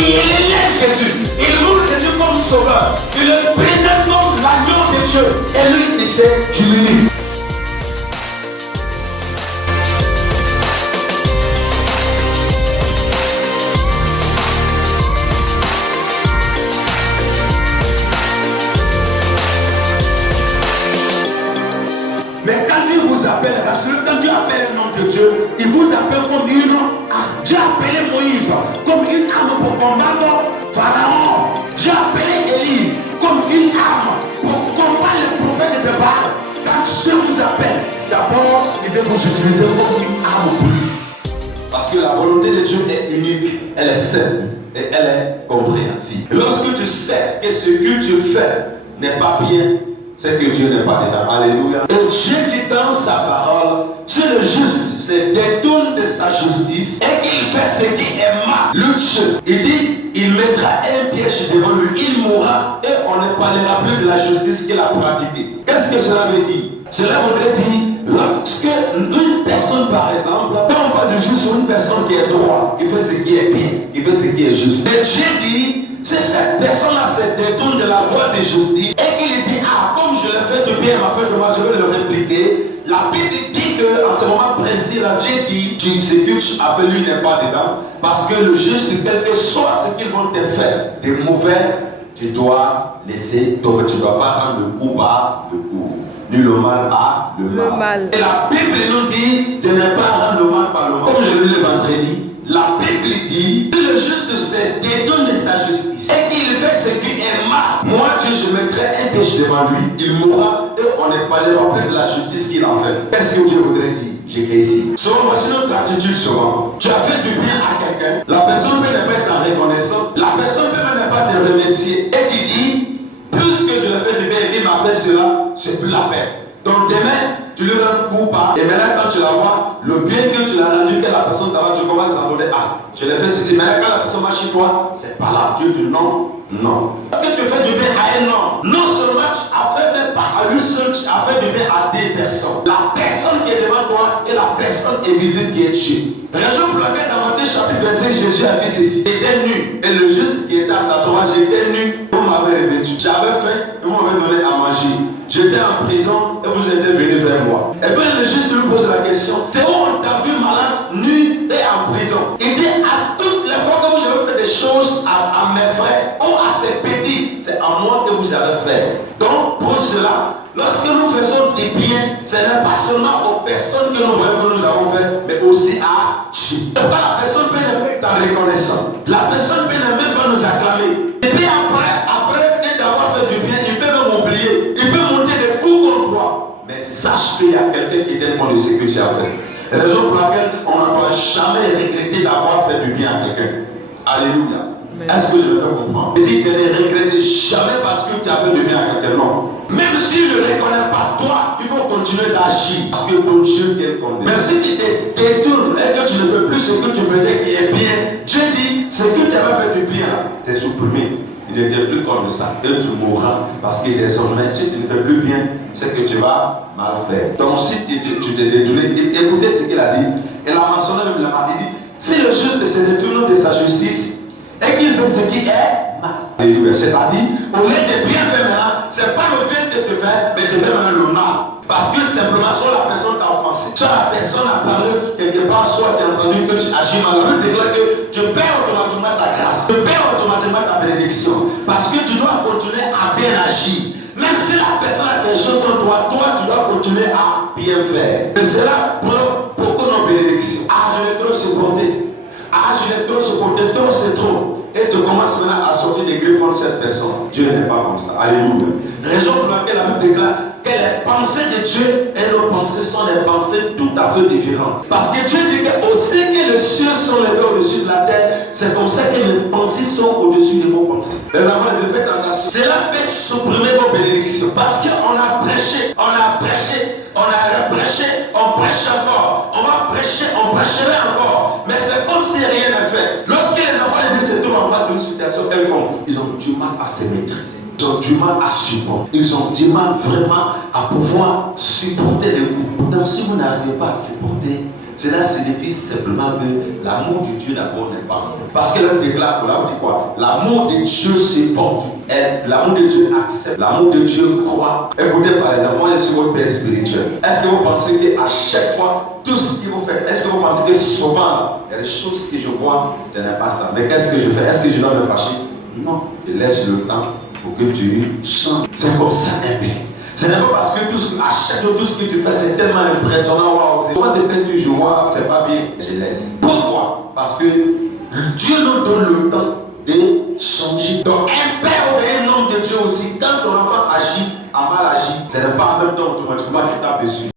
il élève Jésus, il loue Jésus comme sauveur, il le présente comme l'agneau de Dieu, et lui il s'est diminue. Mais quand Dieu vous appelle, quand Dieu appelle le nom de Dieu, il vous appelle comme une arme. Dieu a appelé Moïse comme une arme pour combattre Pharaon. Dieu a appelé Élie comme une arme pour combattre les prophètes de Baal. Quand Dieu vous appelle, d'abord, il veut vous utiliser comme une arme pour lui. Parce que la volonté de Dieu est unique, elle est simple et elle est compréhensible. Lorsque tu sais que ce que tu fais n'est pas bien, c'est que Dieu n'est pas dedans. Alléluia. Et Dieu dit dans sa parole, si le juste se détourne de sa justice et qu'il fait ce qui est mal, le Dieu, il dit, il mettra un piège devant lui, il mourra et on ne parlera plus de la justice qu'il a pratiquée. Qu'est-ce que cela veut dire? Cela voudrait dire, lorsque une personne par exemple, quand on parle de juste sur une personne qui est droite, qui fait ce qui est bien, qui fait ce qui est juste. Mais Dieu dit, si cette personne-là se détourne de la voie de justice et qu'il dit, ah, comme je l'ai fait de bien, ma fait de moi, je vais le répliquer. La Bible dit qu'en ce moment précis, là, Dieu dit, ce que tu as fait, lui n'est pas dedans. Parce que le juste, quel que soit ce qu'ils vont te faire, de mauvais, tu dois laisser tomber. Tu ne dois pas rendre le coup par le coup, ni le mal par le mal. Et la Bible nous dit de ne pas rendre le mal par le mal. Comme je l'ai dit le vendredi, la Bible dit que le juste se détourne de sa justice et qu'il fait ce qui est mal. Moi, Dieu, je mettrai un péché devant lui, il mourra et on ne parlera plus de la justice qu'il a fait. Qu'est-ce que Dieu voudrait dire? J'écris. Souvent, voici notre attitude souvent. Tu as fait du bien à quelqu'un, la personne peut ne pas être en reconnaissance, la personne peut même ne pas te remercier et tu dis, plus que je le fais du bien et qu'il m'a fait cela, c'est plus la peine. Donc demain, tu lui rends coup par. Et maintenant, quand tu la vois, le bien que tu l'as rendu, que la personne t'a tu commences à demander, ah, je l'ai fait ceci. Maintenant, quand la personne va chez toi, c'est pas là. Dieu dit non, non. Parce que tu fais du bien à un homme, non seulement tu as fait même pas à lui seul, tu as fait du bien à des personnes. La personne qui est devant toi et la personne invisible qui est Dieu. Raison pour laquelle dans Matthieu chapitre 25, Jésus a dit ceci. J'étais nu et le juste qui était à sa droite, j'étais nu, vous m'avez revêtu. J'avais faim et vous m'avez donné à manger. J'étais en prison et vous êtes venus vers moi. Et bien le juste lui pose la question, c'est où on t'a vu malade, nu et en prison? Il dit à toutes les fois que vous avez fait des choses à mes frères ou à ces petits, c'est à moi que vous avez fait. Donc pour cela, lorsque nous faisons des biens, ce n'est pas seulement aux personnes que nous voyons que nous avons fait, mais aussi à Dieu. C'est pas la personne peut ne pas être reconnaissant. La personne peut ne même pas nous acclamer. Et puis après d'avoir fait du bien, il peut même oublier. Il peut monter des coups contre toi. Mais sache qu'il y a quelqu'un qui t'aime pour ce que tu as fait. Raison pour laquelle on ne doit jamais regretter d'avoir fait du bien à quelqu'un. Alléluia. Est-ce que je me fais comprendre? Je dis que ne regrette jamais parce que tu as fait du bien à quelqu'un. Non. Même s'il ne reconnaît pas toi, il faut continuer d'agir parce que ton Dieu t'aime comme Dieu. Mais si tu te détournes et que tu ne fais plus ce que tu faisais qui est bien, Dieu dit ce que tu avais fait du bien, c'est supprimé. Il n'était plus comme ça. Et tu mourras parce que désormais, si tu ne fais plus bien, c'est que tu vas mal faire. Donc si tu t'es détourné, écoutez ce qu'il a dit. Et la mentionné même la dit, si le juste se détourne de sa justice et qu'il fait ce qui est mal. C'est-à-dire, au lieu de bien faire maintenant, c'est pas le bien que tu fais, mais tu fais maintenant le mal. Parce que simplement, soit la personne t'a offensé, soit la personne a parlé quelque part, soit tu as entendu que tu agis mal. On déclare que tu perds automatiquement ta grâce, tu perds automatiquement ta bénédiction. Parce que tu dois continuer à bien agir. Même si la personne a des choses contre toi, tu dois continuer à bien faire. Et cela prend beaucoup de bénédictions. Ah, je l'ai trop supporté. Ah, je l'ai trop supporté, trop c'est trop. Et tu commences maintenant à sortir des griffes contre cette personne. Dieu n'est pas comme ça. Alléluia. Raison pour laquelle la Bible déclare que les pensées de Dieu et nos pensées sont des pensées tout à fait différentes. Parce que Dieu dit que aussi que les cieux sont levés au-dessus de la terre, c'est comme ça que les pensées sont au-dessus de vos pensées. Les enfants de fait en nation. Cela peut supprimer vos bénédictions. Parce qu'on a prêché, on a prêché, on a prêché, on prêche encore. On va prêcher, on prêcherait encore. Mais c'est comme si rien n'est fait. Lorsque les enfants de Dieu se trouvent en face d'une situation quelconque, ils ont du mal à se maîtriser. Ils ont du mal à supporter. Ils ont du mal vraiment à pouvoir supporter les coups. Donc si vous n'arrivez pas à supporter, cela signifie simplement que l'amour de Dieu d'abord n'est pas. Parce qu'elle déclare, là, on dit quoi? L'amour de Dieu s'épand. L'amour de Dieu accepte, l'amour de Dieu croit. Écoutez, par exemple, moi je suis votre père spirituel. Est-ce que vous pensez qu'à chaque fois, tout ce que vous faites, est-ce que vous pensez que souvent, il y a des choses que je vois, ce n'est pas ça. Mais qu'est-ce que je fais? Est-ce que je dois me fâcher? Non. Je laisse le temps pour que tu changes. C'est comme ça, un père. Ce n'est pas parce que à chaque fois, tout ce que tu fais, c'est tellement impressionnant. Waouh, c'est toi, tu fais toujours, waouh, c'est pas bien. Je laisse. Pourquoi? Parce que Dieu nous donne le temps de changer. Donc, un père ou un homme de Dieu aussi, quand ton enfant agit, a mal agi, ce n'est pas en même temps automatiquement qu'il tape dessus.